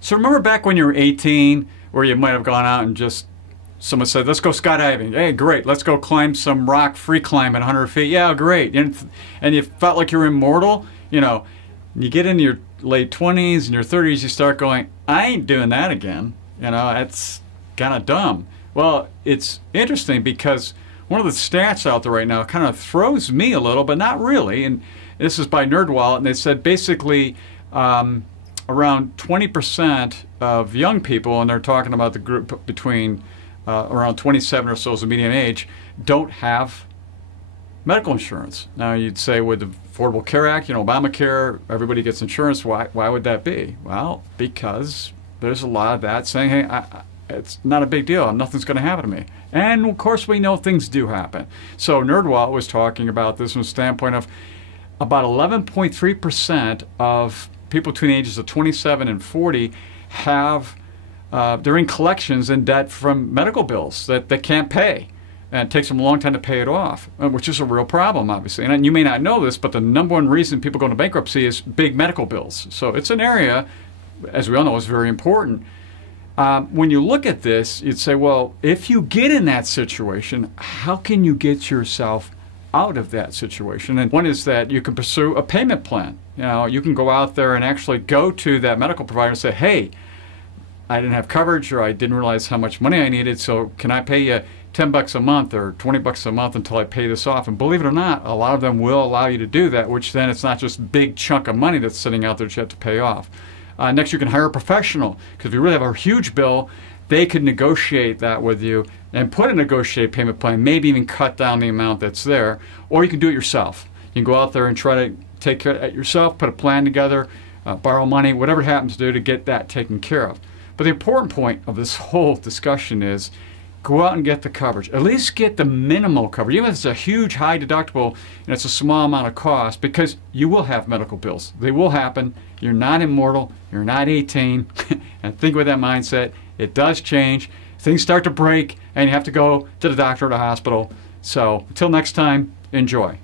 So remember back when you were 18, where you might have gone out and just, someone said, let's go skydiving. Hey, great, let's go climb some rock, free climb at 100 feet. Yeah, great. And you felt like you were immortal. You know, you get into your late 20s and your 30s, you start going, I ain't doing that again. You know, that's kind of dumb. Well, it's interesting because one of the stats out there right now kind of throws me a little, but not really. And this is by NerdWallet, and they said basically, around 20% of young people, and they're talking about the group between around 27 or so as the median age, don't have medical insurance. Now you'd say with the Affordable Care Act, you know, Obamacare, everybody gets insurance. Why would that be? Well, because there's a lot of that saying, hey, it's not a big deal. Nothing's going to happen to me. And of course we know things do happen. So NerdWallet was talking about this from the standpoint of about 11.3% of people between the ages of 27 and 40 have, they're in collections and debt from medical bills that they can't pay. And it takes them a long time to pay it off, which is a real problem, obviously. And you may not know this, but the number one reason people go into bankruptcy is big medical bills. So it's an area, as we all know, is very important. When you look at this, you'd say, well, if you get in that situation, how can you get yourself out of that situation? And one is that you can pursue a payment plan. You know, you can go out there and actually go to that medical provider and say, hey, I didn't have coverage, or I didn't realize how much money I needed, so can I pay you 10 bucks a month or 20 bucks a month until I pay this off? And believe it or not, a lot of them will allow you to do that, which then it's not just a big chunk of money that's sitting out there that you have to pay off. Next, you can hire a professional, because if you really have a huge bill, they could negotiate that with you and put a negotiated payment plan, maybe even cut down the amount that's there. Or you can do it yourself. You can go out there and try to take care of it yourself, put a plan together, borrow money, whatever it happens to do to get that taken care of. But the important point of this whole discussion is go out and get the coverage. At least get the minimal coverage, even if it's a huge high deductible and it's a small amount of cost, because you will have medical bills. They will happen. You're not immortal. You're not 18. And think with that mindset. It does change. Things start to break and you have to go to the doctor or the hospital. So until next time, enjoy.